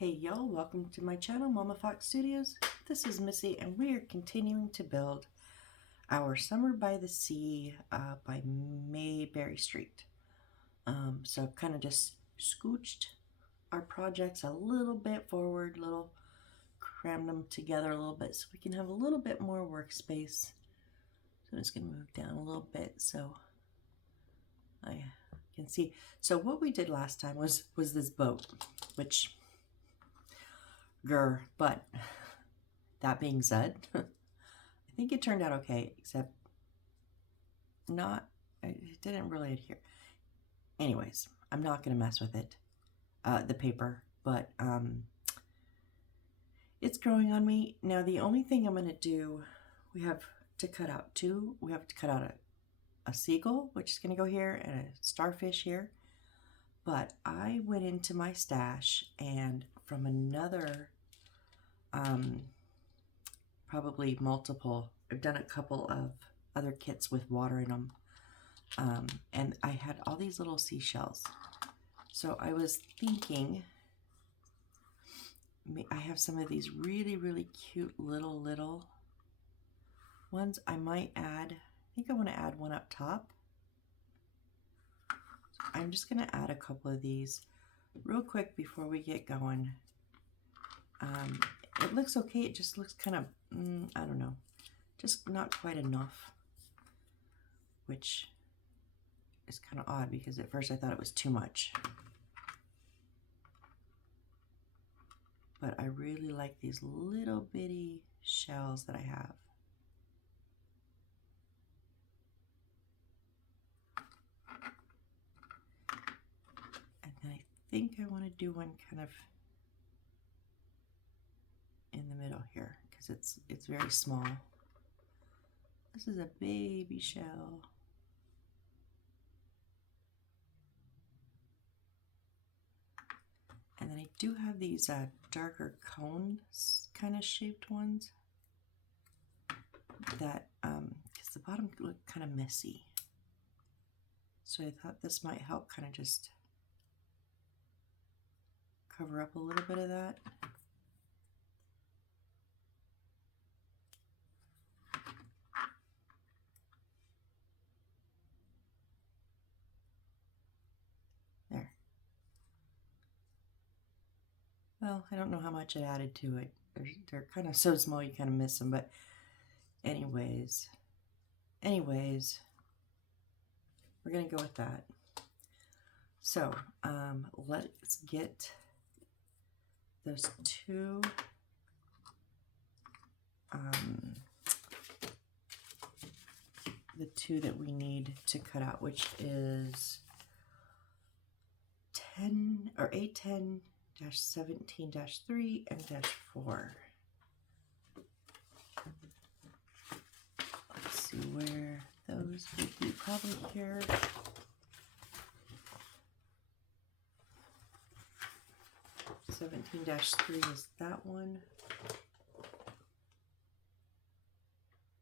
Hey y'all, welcome to my channel, Mama Fox Studios. This is Missy and we are continuing to build our Summer by the Sea by Mayberry Street. So I've kind of just scooched our projects a little bit forward, crammed them together a little bit so we can have a little bit more workspace. So I'm just going to move down a little bit so I can see. So what we did last time was this boat, which but that being said, I think it turned out okay, except it didn't really adhere. Anyways, I'm not going to mess with it, the paper, but it's growing on me. Now, the only thing I'm going to do, we have to cut out a seagull, which is going to go here, and a starfish here. But I went into my stash and from another, probably multiple, I've done a couple of other kits with water in them. And I had all these little seashells. So I was thinking, I have some of these really, really cute little ones. I might add, I think I want to add one up top. I'm just going to add a couple of these real quick before we get going. It looks okay. It just looks kind of, I don't know, just not quite enough, which is kind of odd because at first I thought it was too much. But I really like these little bitty shells that I have. And then I think I want to do one kind of in the middle here because it's very small. This is a baby shell. And then I do have these darker cone kind of shaped ones that, because the bottom looked kind of messy. So I thought this might help kind of just cover up a little bit of that. There. Well, I don't know how much I added to it. They're kind of so small you kind of miss them, but anyways, we're gonna go with that. So let's get those two the two that we need to cut out, which is 810-17-3 and -4. Let's see where those would be, probably here. -3 is that one.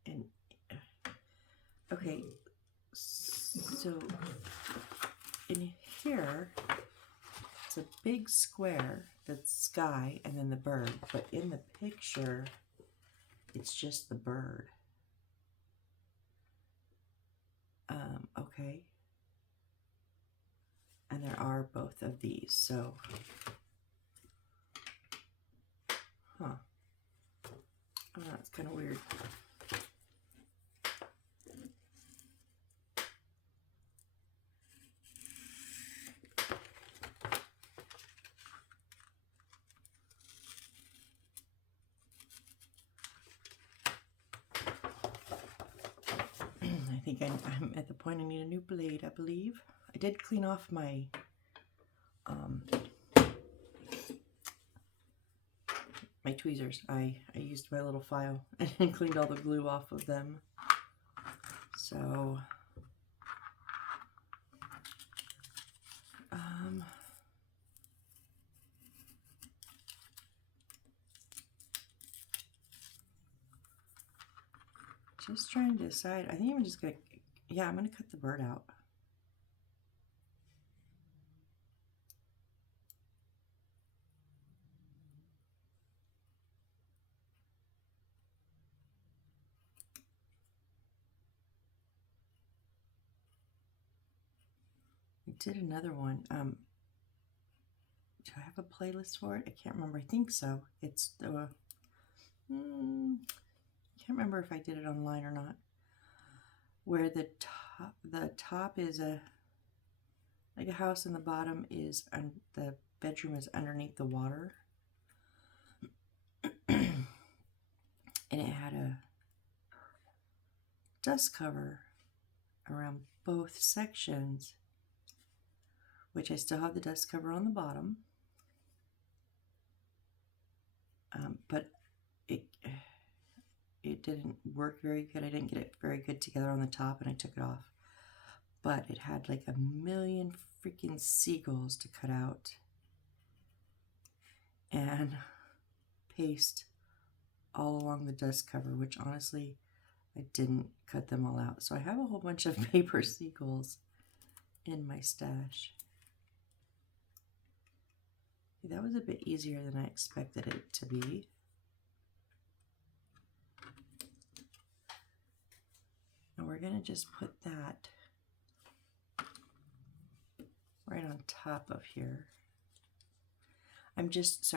And okay, so in here, it's a big square that's sky and then the bird, but in the picture, it's just the bird. Okay. And there are both of these, so, oh, that's kind of weird. I think I'm at the point I need a new blade, I believe. I did clean off my my tweezers. I used my little file and cleaned all the glue off of them. So just trying to decide. I think I'm just gonna, yeah, I'm gonna cut the bird out. did another one. Do I have a playlist for it? I can't remember. I think so. It's the can't remember if I did it online or not. Where the top is like a house, and the bottom is the bedroom is underneath the water, and it had a dust cover around both sections, which I still have the dust cover on the bottom, but it didn't work very good. I didn't get it very good together on the top, and I took it off. But it had like a million freaking seagulls to cut out and paste all along the dust cover, which honestly, I didn't cut them all out. So I have a whole bunch of paper seagulls in my stash. That was a bit easier than I expected it to be. And we're gonna just put that right on top of here. I'm just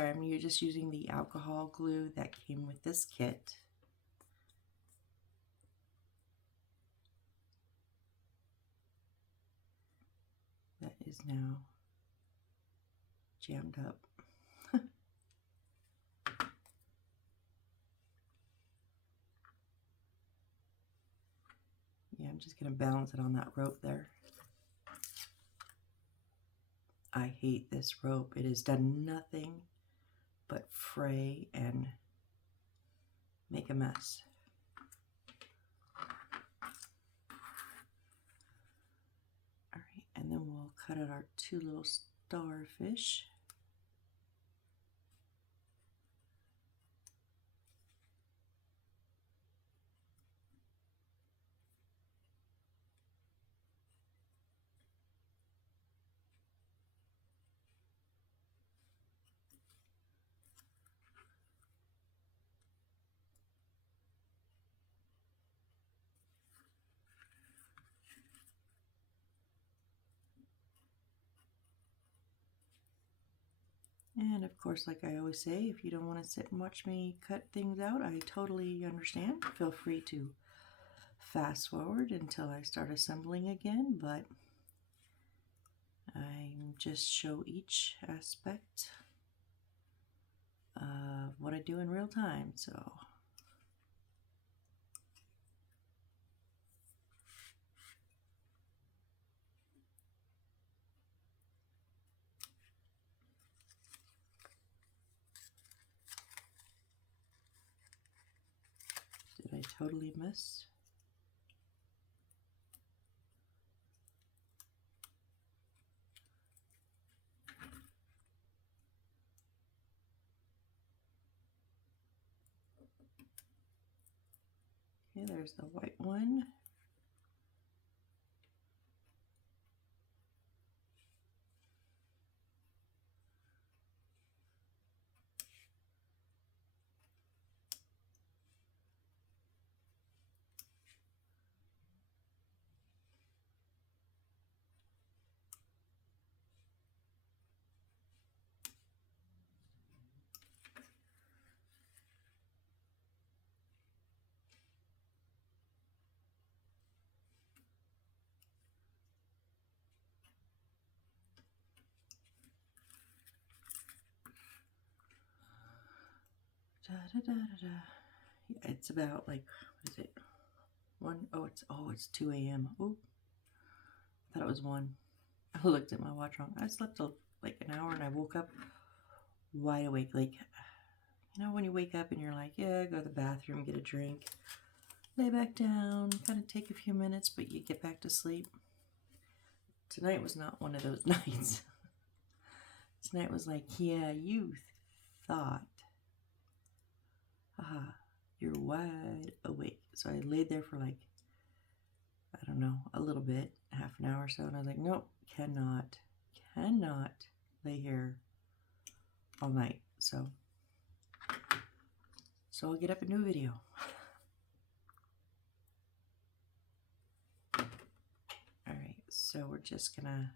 using the alcohol glue that came with this kit. That is now jammed up. Yeah, I'm just gonna balance it on that rope there. I hate this rope. It has done nothing but fray and make a mess. All right, and then we'll cut out our two little starfish. And of course, like I always say, if you don't want to sit and watch me cut things out, I totally understand. Feel free to fast forward until I start assembling again, but I just show each aspect of what I do in real time. So did I totally miss? Okay, there's the white one. Da, da, da, da, da. Yeah, it's about like, what is it? It's 2 a.m. Oh, I thought it was 1. I looked at my watch wrong. I slept like an hour and I woke up wide awake. Like, you know, when you wake up and you're like, yeah, go to the bathroom, get a drink, lay back down, kind of take a few minutes, but you get back to sleep. Tonight was not one of those nights. Tonight was like, yeah, you thought, you're wide awake. So I laid there for like, I don't know, a little bit, half an hour or so, and I was like, nope, cannot lay here all night. So I'll get up and do a video. All right, so we're just gonna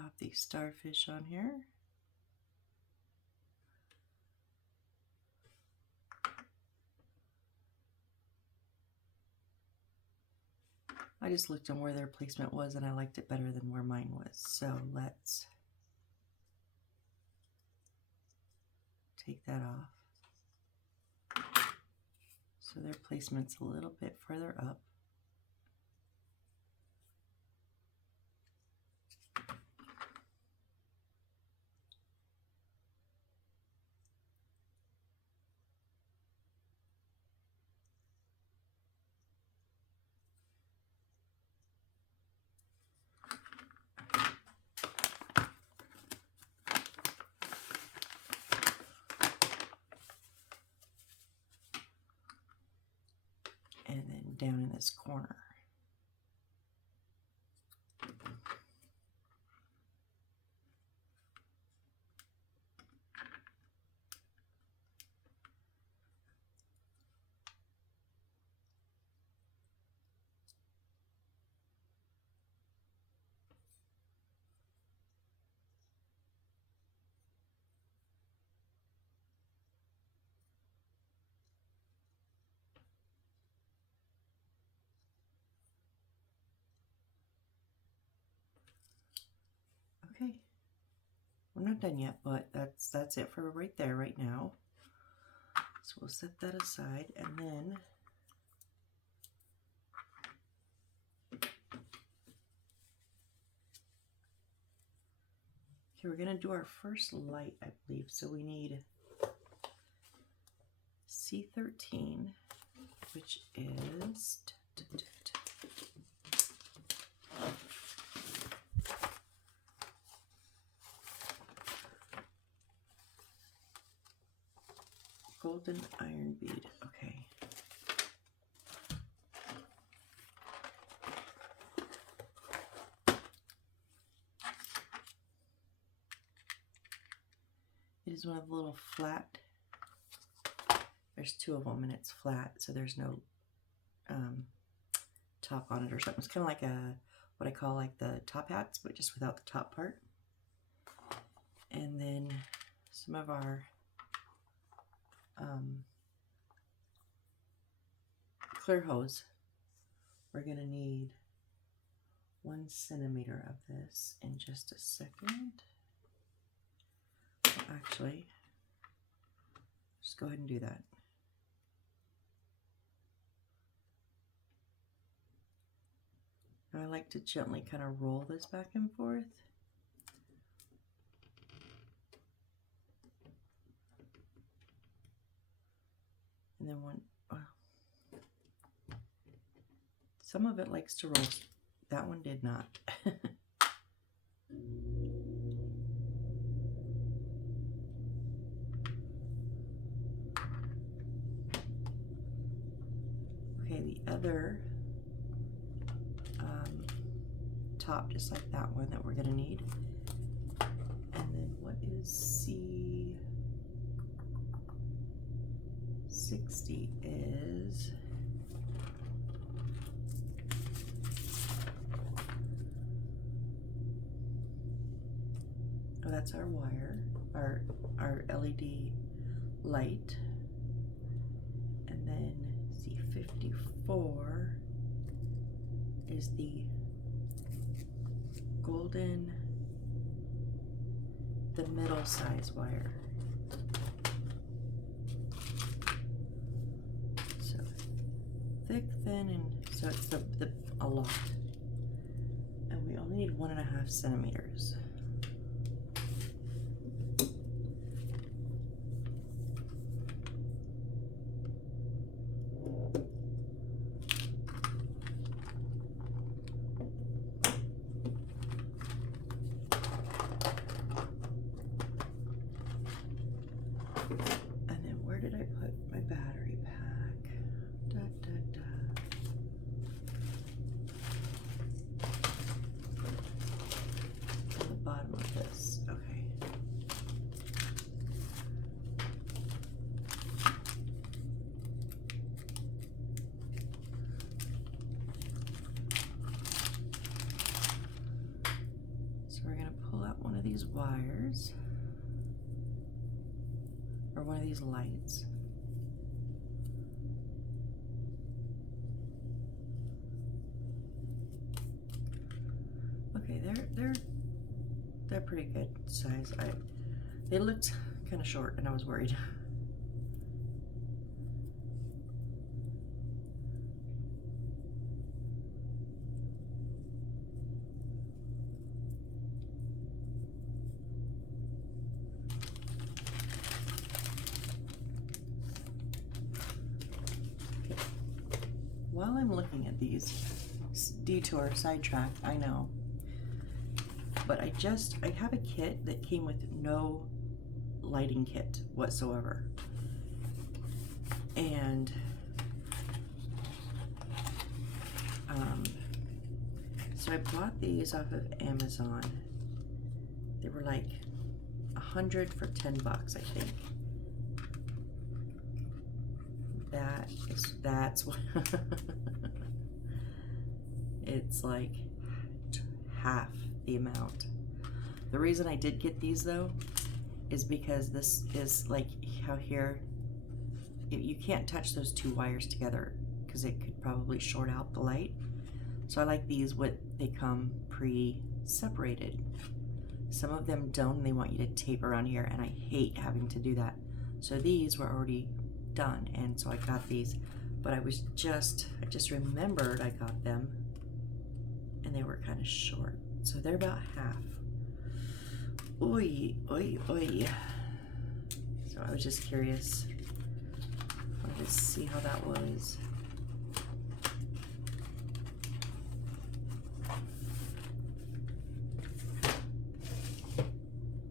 pop these starfish on here. I just looked on where their placement was and I liked it better than where mine was. So let's take that off. So their placement's a little bit further up. And then down in this corner. Okay, we're not done yet, but that's it for right there right now. So we'll set that aside, and then okay, we're gonna do our first light, I believe. So we need C13, which is golden iron bead. Okay. It is one of the little flat. There's two of them and it's flat, so there's no top on it or something. It's kind of like what I call like the top hats, but just without the top part. And then some of our clear hose. We're gonna need 1 centimeter of this in just a second. Well, actually, just go ahead and do that. Now I like to gently kind of roll this back and forth. And then some of it likes to roll. That one did not. Okay, the other top, just like that one that we're gonna need. And then what is C60 is that's our wire, our LED light. And then C54 is the golden, the middle size wire. So thick, thin, and so it's a lot. And we only need 1.5 centimeters. And then where did I put my battery pack? On the bottom of this. Okay. So So we're gonna pull out one of these wires, or one of these lights. Okay, they're pretty good size. They looked kind of short, and I was worried. While I'm looking at these, detour, sidetrack, I know. But I have a kit that came with no lighting kit whatsoever. And so I bought these off of Amazon. They were like 100 for 10 bucks, I think. That's what it's like half the amount. The reason I did get these though is because this is like how here you can't touch those two wires together because it could probably short out the light. So I like these they come pre-separated. Some of them don't, they want you to tape around here, and I hate having to do that. So these were already done, and so I got these, but I just remembered I got them and they were kind of short, so they're about half. Oy, oy, oy. So I was just curious. I wanted to see how that was.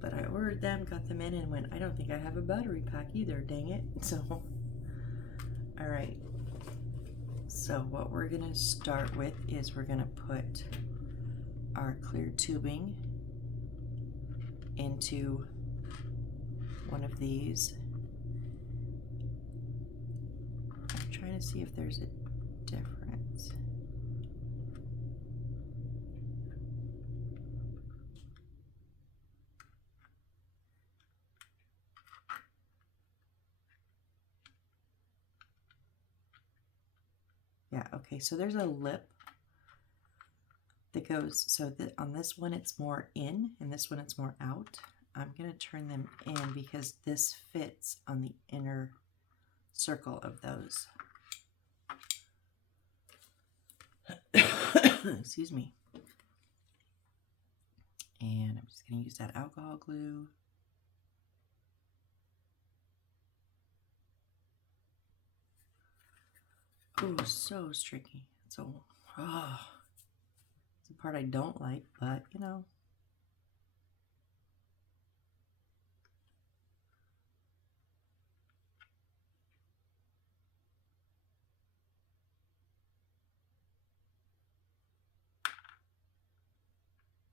But I ordered them, got them in, and went, I don't think I have a battery pack either, dang it. So, all right. So what we're gonna start with is we're gonna put our clear tubing into one of these. I'm trying to see if there's a difference. Yeah, okay, so there's a lip that goes, so that on this one it's more in, and this one it's more out. I'm gonna turn them in because this fits on the inner circle of those. Excuse me. And I'm just gonna use that alcohol glue. Oh, so streaky. So, it's the part I don't like, but you know.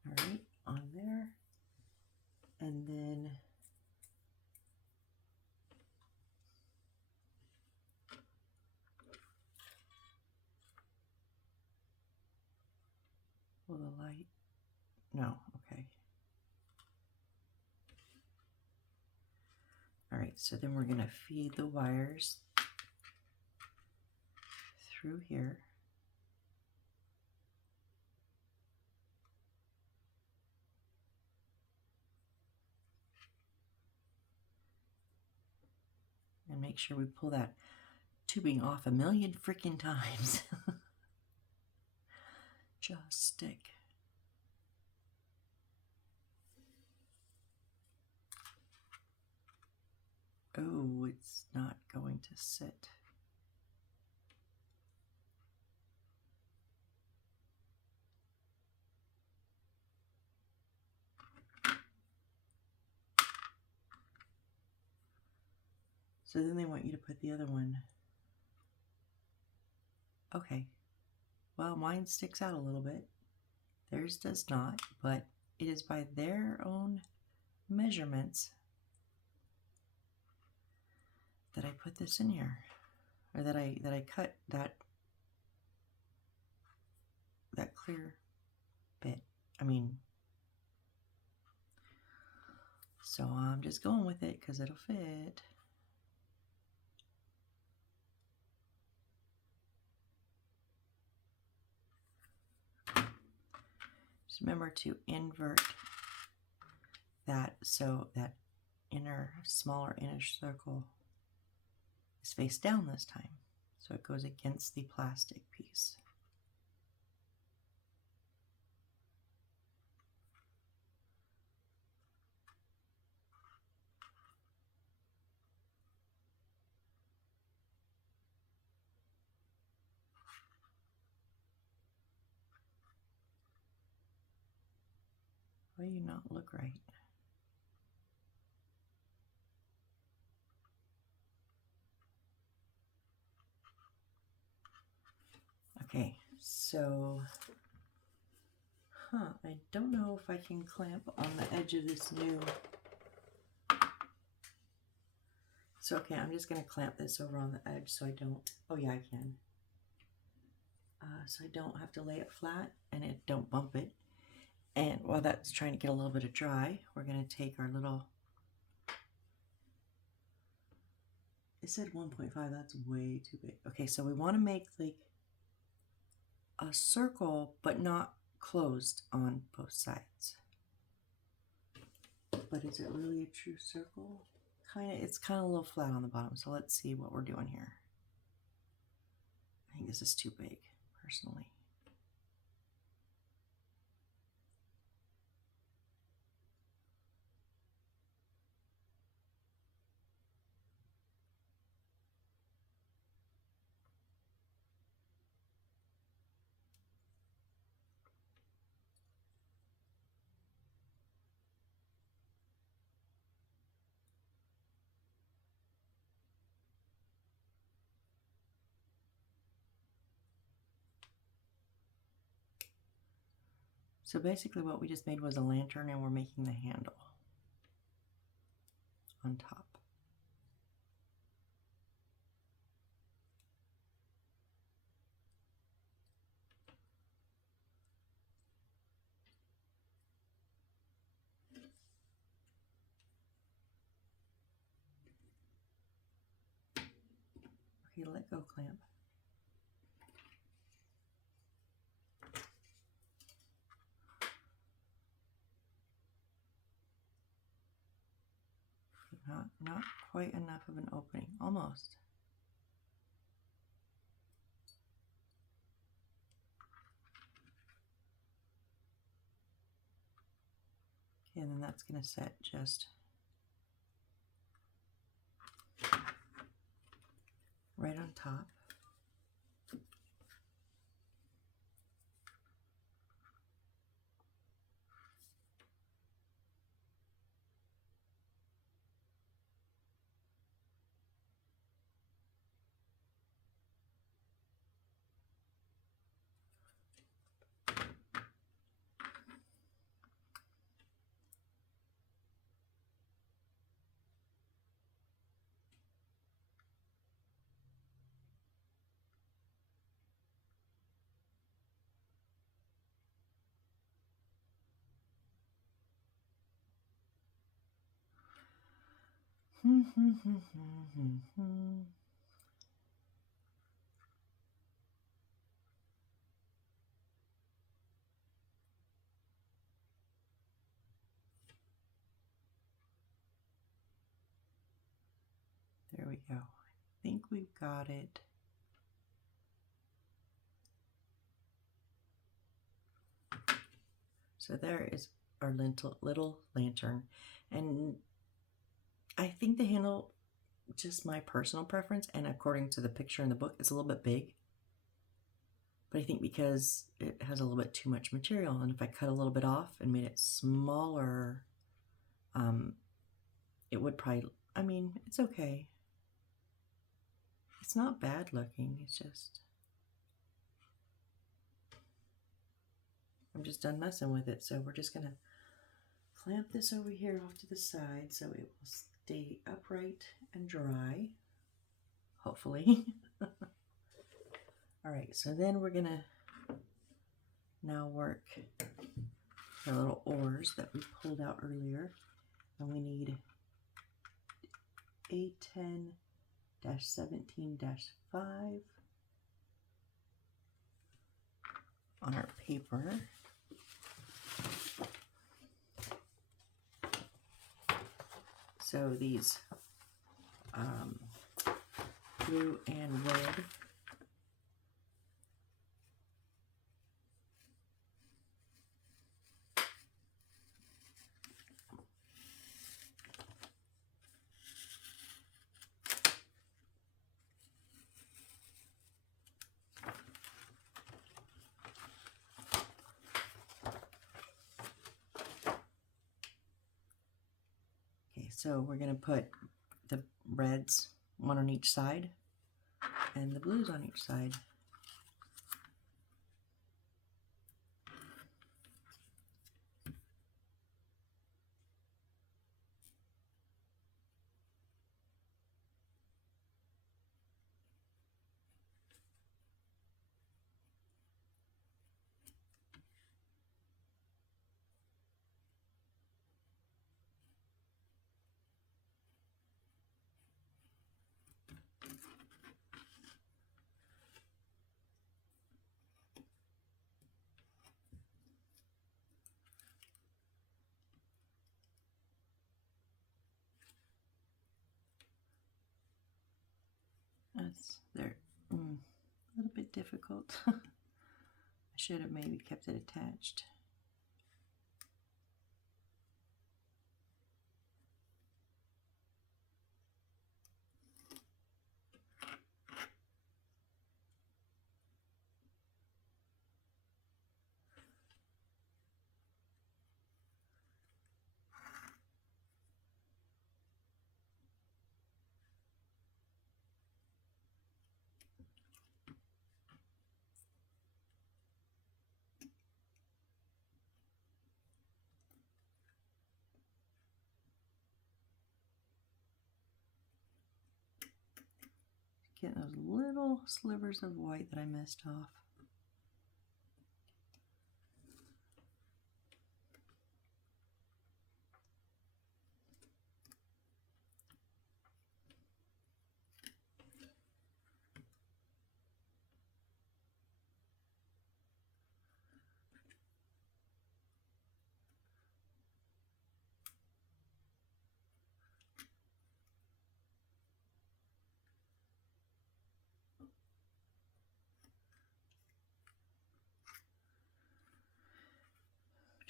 All right, on there. And then will the light? No, okay. All right, so then we're gonna feed the wires through here. And make sure we pull that tubing off a million freaking times. Just stick. Oh, it's not going to sit. So then they want you to put the other one. Okay. Well, mine sticks out a little bit. Theirs does not, but it is by their own measurements that I put this in here, or that I cut that clear bit. I mean, So I'm just going with it because it'll fit. Just remember to invert that so that smaller inner circle is face down this time. So it goes against the plastic piece. Why do you not look right? Okay, so, I don't know if I can clamp on the edge of this new. So, okay, I'm just going to clamp this over on the edge so I don't, oh yeah, I can. So I don't have to lay it flat and it don't bump it. And while that's trying to get a little bit of dry, we're going to take our little, it said 1.5, that's way too big. Okay, so we want to make like a circle, but not closed on both sides. But is it really a true circle? It's kind of a little flat on the bottom, so let's see what we're doing here. I think this is too big, personally. So basically what we just made was a lantern and we're making the handle on top. Okay, let go, clamp. Not quite enough of an opening, almost. Okay, and then that's going to set just right on top. There we go. I think we've got it. So there is our little lantern. And I think the handle, just my personal preference, and according to the picture in the book, is a little bit big. But I think because it has a little bit too much material, and if I cut a little bit off and made it smaller, it would probably, I mean, it's okay. It's not bad looking, it's just, I'm just done messing with it. So we're just gonna clamp this over here off to the side so it will stay upright and dry, hopefully. All right, so then we're gonna now work the little oars that we pulled out earlier. And we need A10-17-5 on our paper. So these blue and red so we're going to put the reds, one on each side, and the blues on each side. That's there. A little bit difficult. I should have maybe kept it attached. Getting those little slivers of white that I missed off.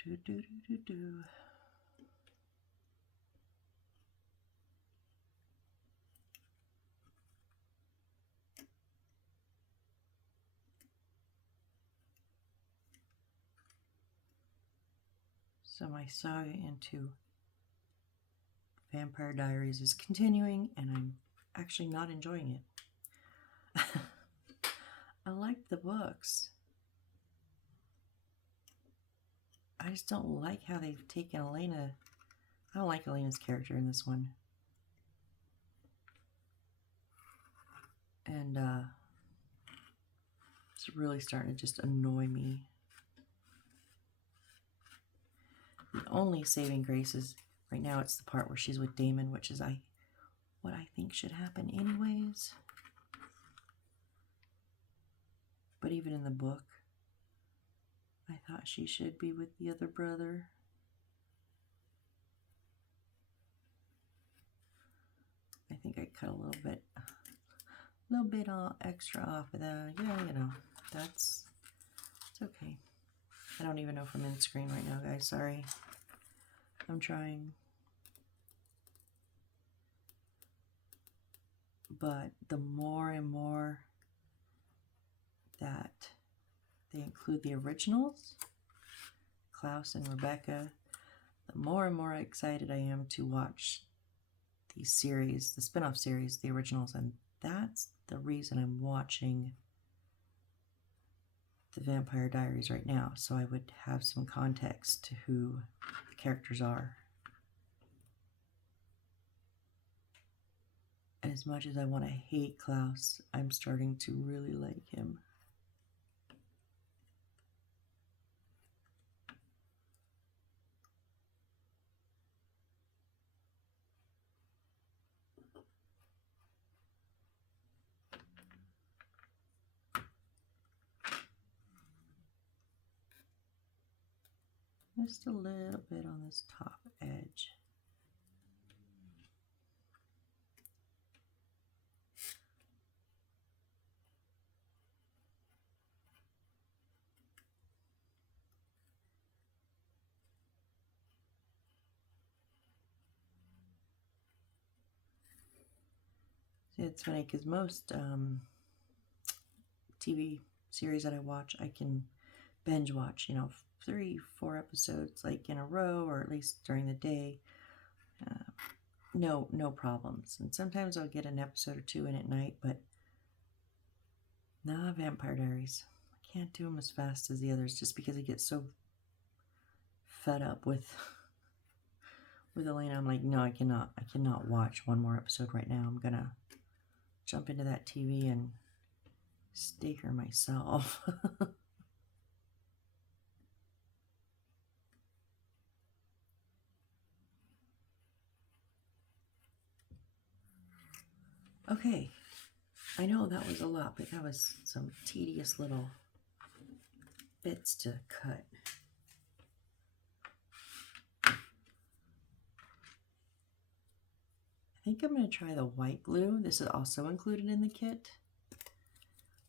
Do, do, do, do, do. So my saga into Vampire Diaries is continuing, and I'm actually not enjoying it. I like the books. I just don't like how they've taken Elena. I don't like Elena's character in this one. And it's really starting to just annoy me. The only saving grace is right now it's the part where she's with Damon, which is what I think should happen anyways. But even in the book, I thought she should be with the other brother. I think I cut a little bit extra off of that. Yeah, you know, it's okay. I don't even know if I'm in screen right now, guys. Sorry. I'm trying. But the more and more that they include the originals, Klaus and Rebecca, the more and more excited I am to watch these series, the spin-off series, the originals, and that's the reason I'm watching the Vampire Diaries right now, so I would have some context to who the characters are. And as much as I want to hate Klaus, I'm starting to really like him. Just a little bit on this top edge. See, it's funny because most TV series that I watch, I can binge watch, 3-4 episodes like in a row, or at least during the day. No problems. And sometimes I'll get an episode or two in at night, but nah, Vampire Diaries. I can't do them as fast as the others just because I get so fed up with Elena. I'm like, no, I cannot watch one more episode right now. I'm gonna jump into that TV and stake her myself. Okay, I know that was a lot, but that was some tedious little bits to cut. I think I'm going to try the white glue. This is also included in the kit.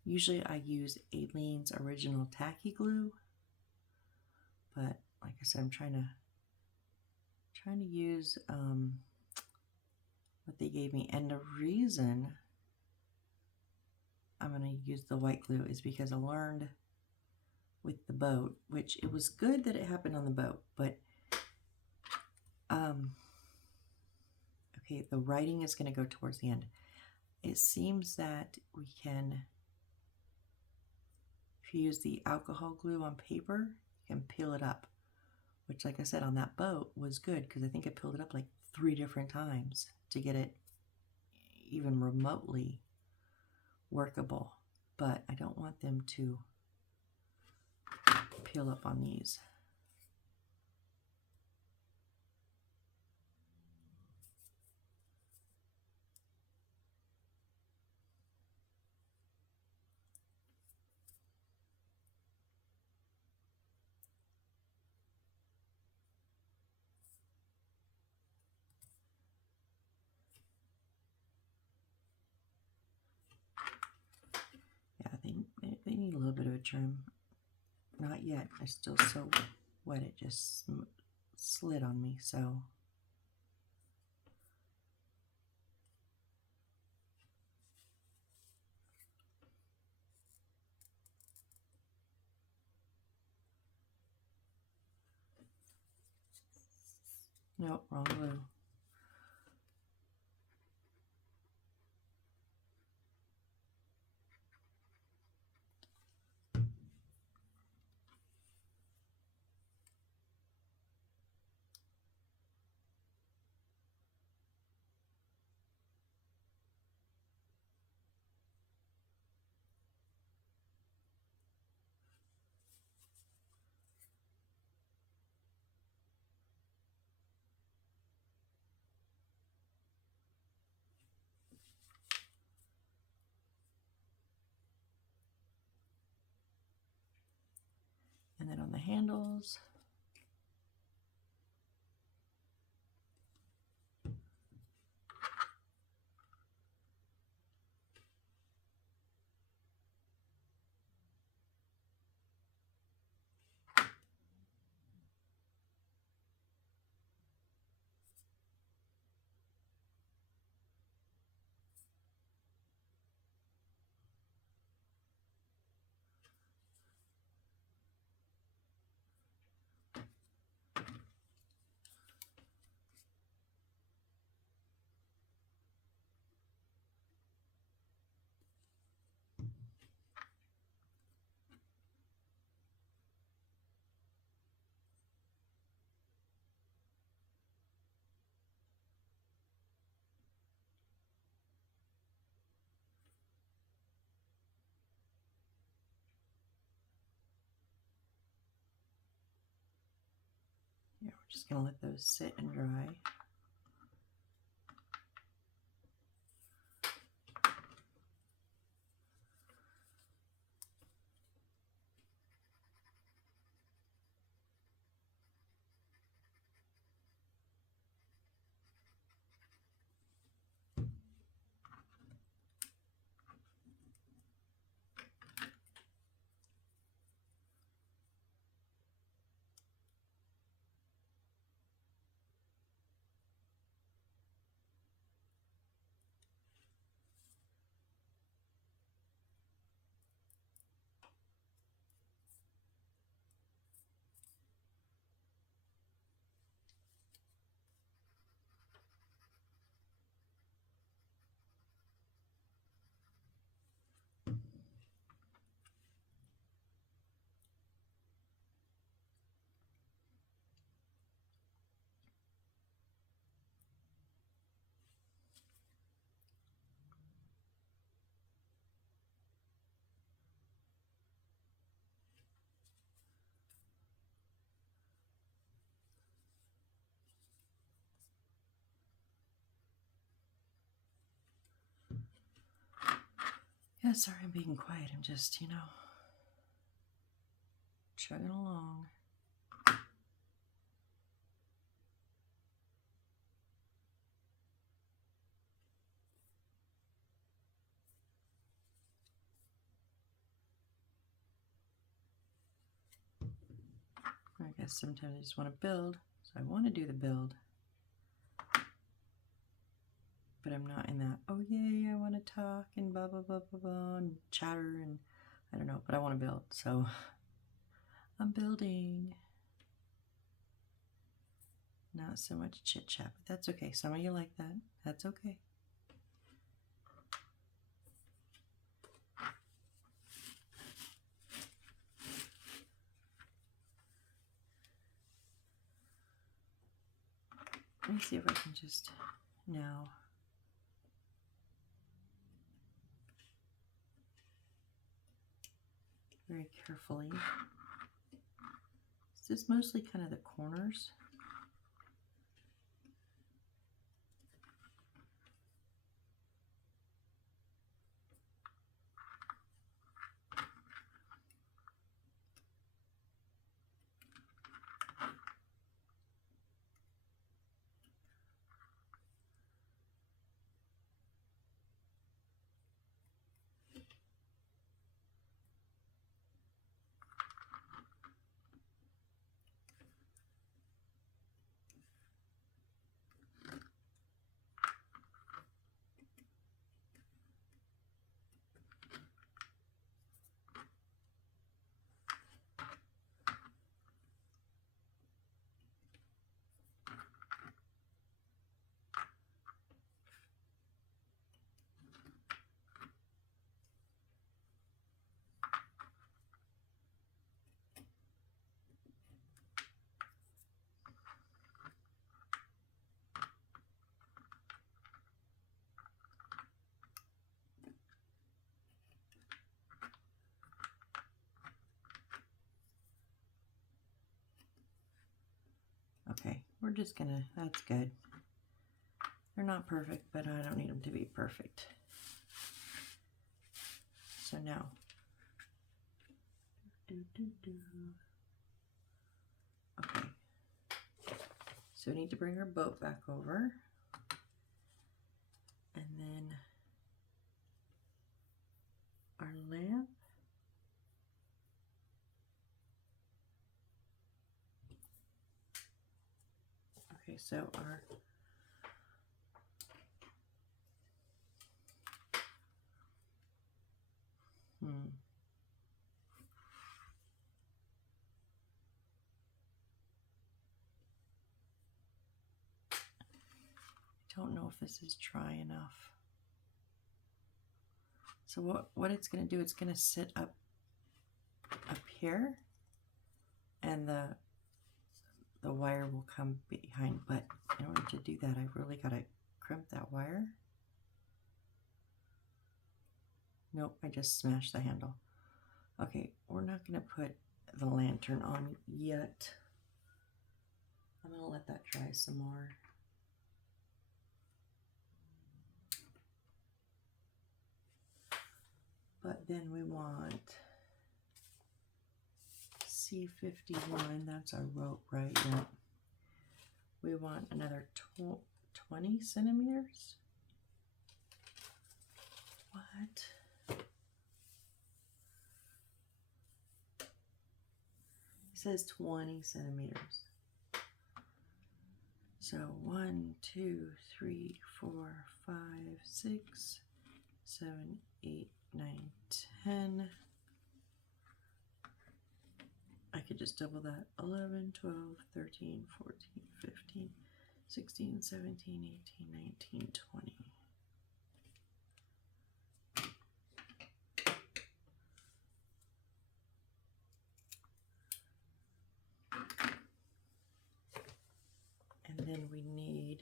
Usually I use Aleene's Original Tacky Glue, but like I said, I'm trying to use what they gave me. And the reason I'm going to use the white glue is because I learned with the boat, which it was good that it happened on the boat, but okay, the writing is going to go towards the end. It seems that we can, if you use the alcohol glue on paper, you can peel it up, which, like I said, on that boat was good because I think I peeled it up like 3 different times to get it even remotely workable. But I don't want them to peel up on these. Yeah, they need a little bit of a trim. Not yet. They're still so wet it just slid on me, so. Nope, wrong glue. And then on the handles, yeah, we're just going to let those sit and dry. Yeah, sorry I'm being quiet. I'm just, chugging along. I guess sometimes I just want to build, so I want to do the build. But I'm not in that, oh yay, I want to talk and blah, blah, blah, blah, blah, and chatter, and I don't know, but I want to build, so I'm building. Not so much chit chat, but that's okay. Some of you like that. That's okay. Let me see if I can just now. Very carefully. Is this mostly kind of the corners? Okay, we're just gonna, that's good. They're not perfect, but I don't need them to be perfect. So now, okay. So we need to bring our boat back over. And then our lamp. Okay, so our I don't know if this is dry enough. So what it's going to do, it's going to sit up here, and the wire will come behind. But in order to do that, I really got to crimp that wire. Nope, I just smashed the handle. Okay, we're not going to put the lantern on yet. I'm going to let that dry some more. But then we want C51, that's our rope, right? Yeah. We want another 20 centimeters. What? It says 20 centimeters. So 1, 2, 3, 4, 5, 6, 7, 8, 9, 10. I could just double that. 11, 12, 13, 14, 15, 16, 17, 18, 19, 20. And then we need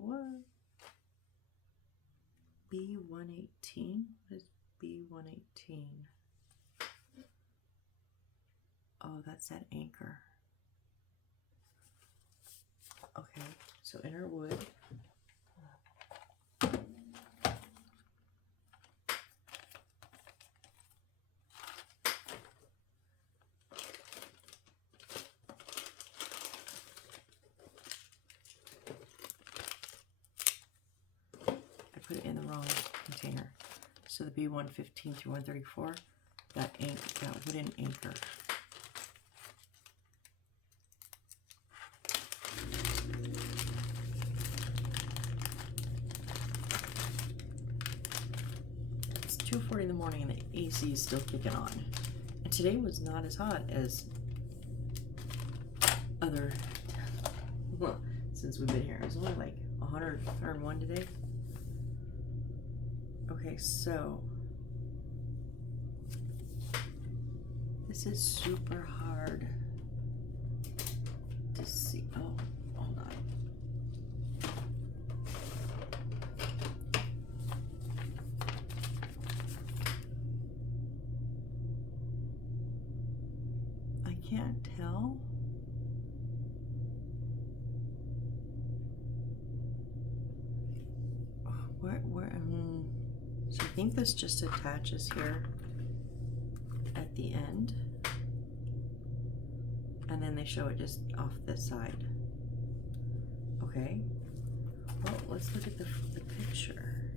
what? B118. What is B118? Oh, that's that anchor. So inner wood. I put it in the wrong container. So the B115 through 134, that wooden anchor. It's 2:40 in the morning and the AC is still kicking on. And today was not as hot as other, well, since we've been here. It was only like 100, 101 today. Okay, so this is super hard to see. Oh, hold on. I can't tell. So I think this just attaches here at the end, and then they show it just off this side. Okay, well, let's look at the picture.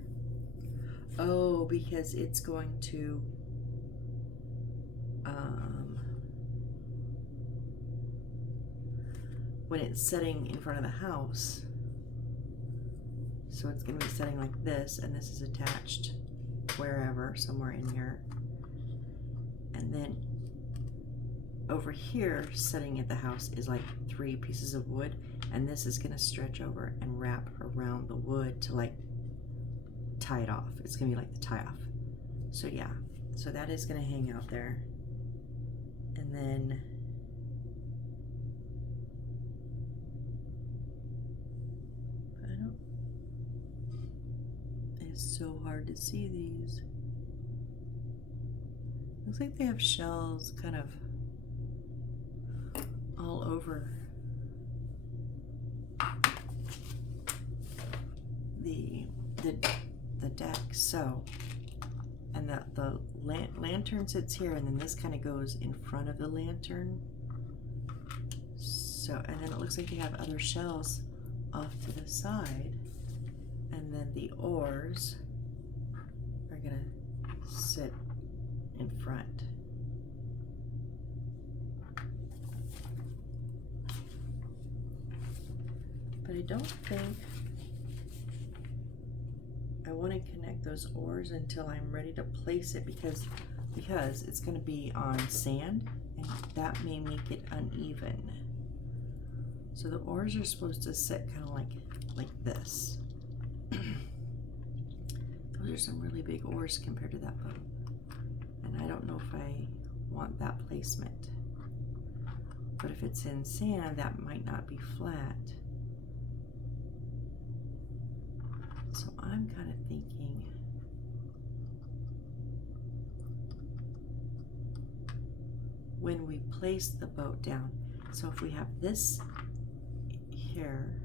Oh, because it's going to when it's setting in front of the house, so it's going to be setting like this, and this is attached wherever, somewhere in here. And then over here, setting at the house is like 3 pieces of wood, and this is going to stretch over and wrap around the wood to like tie it off. It's going to be like the tie off. So yeah, so that is going to hang out there. And then it's so hard to see these. Looks like they have shells kind of all over the deck. So, and the lantern sits here, and then this kind of goes in front of the lantern. So, and then it looks like they have other shells off to the side. And then the oars are gonna sit in front. But I don't think I want to connect those oars until I'm ready to place it, because it's going to be on sand, and that may make it uneven. So the oars are supposed to sit kind of like this. Those are some really big oars compared to that boat, and I don't know if I want that placement. But if it's in sand, that might not be flat. So I'm kind of thinking when we place the boat down, so if we have this here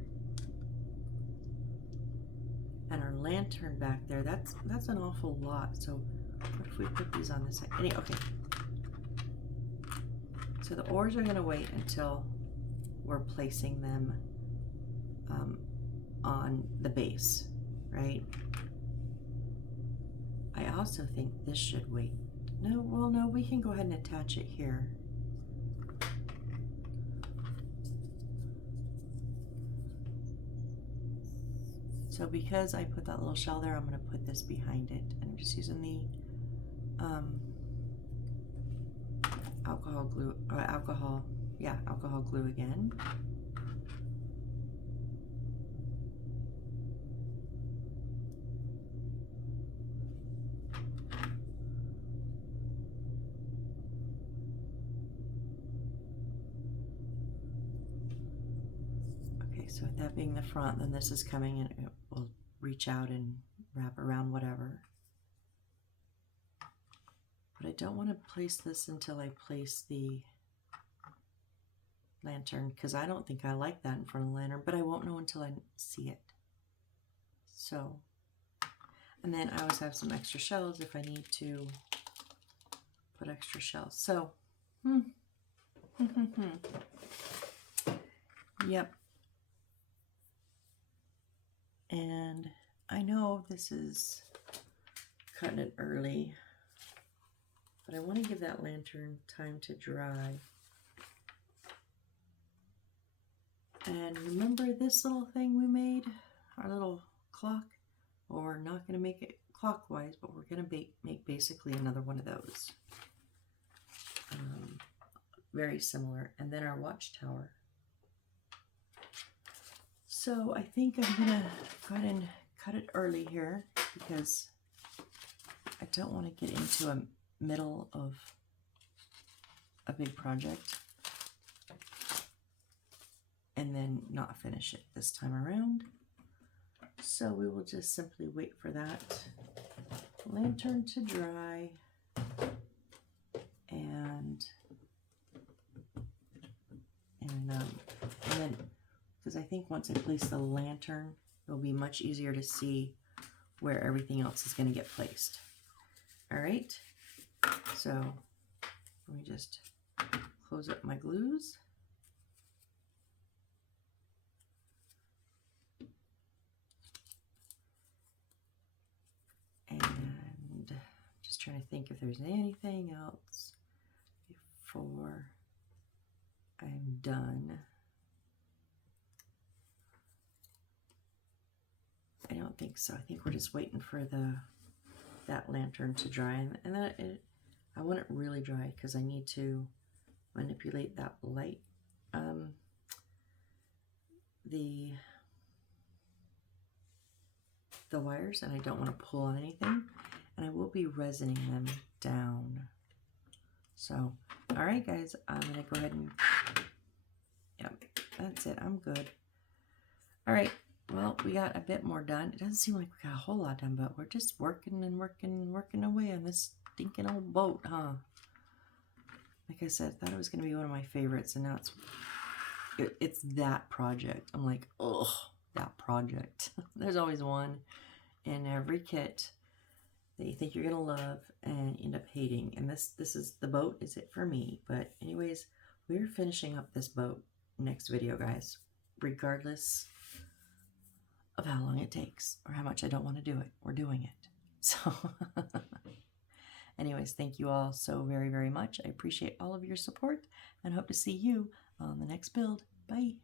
and our lantern back there, that's an awful lot. So what if we put these on this side? Anyway, okay. So the oars are going to wait until we're placing them on the base, right? I also think this should wait. No, well, no, we can go ahead and attach it here. So because I put that little shell there, I'm going to put this behind it. And I'm just using the alcohol glue again. Okay, so with that being the front, then this is coming and it will reach out and wrap around whatever. But I don't want to place this until I place the lantern because I don't think I like that in front of the lantern, but I won't know until I see it. So, and then I always have some extra shells if I need to put extra shells. So, yep. And I know this is cutting it early, but I want to give that lantern time to dry. And remember this little thing we made, our little clock? Well, we're not going to make it clockwise, but we're going to make basically another one of those. Very similar. And then our watchtower. So I think I'm going to go ahead and cut it early here because I don't want to get into a middle of a big project and then not finish it this time around. So we will just simply wait for that lantern to dry and then because I think once I place the lantern, it'll be much easier to see where everything else is going to get placed. All right, so let me just close up my glues. And just trying to think if there's anything else before I'm done. I don't think so. I think we're just waiting for that lantern to dry, and then I want it really dry because I need to manipulate that light, the wires, and I don't want to pull on anything, and I will be resining them down. So, all right, guys, I'm gonna go ahead and, yep, that's it. I'm good. All right. Well, we got a bit more done. It doesn't seem like we got a whole lot done, but we're just working and working away on this stinking old boat, huh? Like I said, I thought it was going to be one of my favorites, and now it's that project. I'm like, ugh, that project. There's always one in every kit that you think you're going to love and end up hating. And this is the boat is it for me. But anyways, we're finishing up this boat next video, guys, regardless of how long it takes or how much I don't want to do it. We're doing it. So anyways, thank you all so very, very much. I appreciate all of your support and hope to see you on the next build. Bye.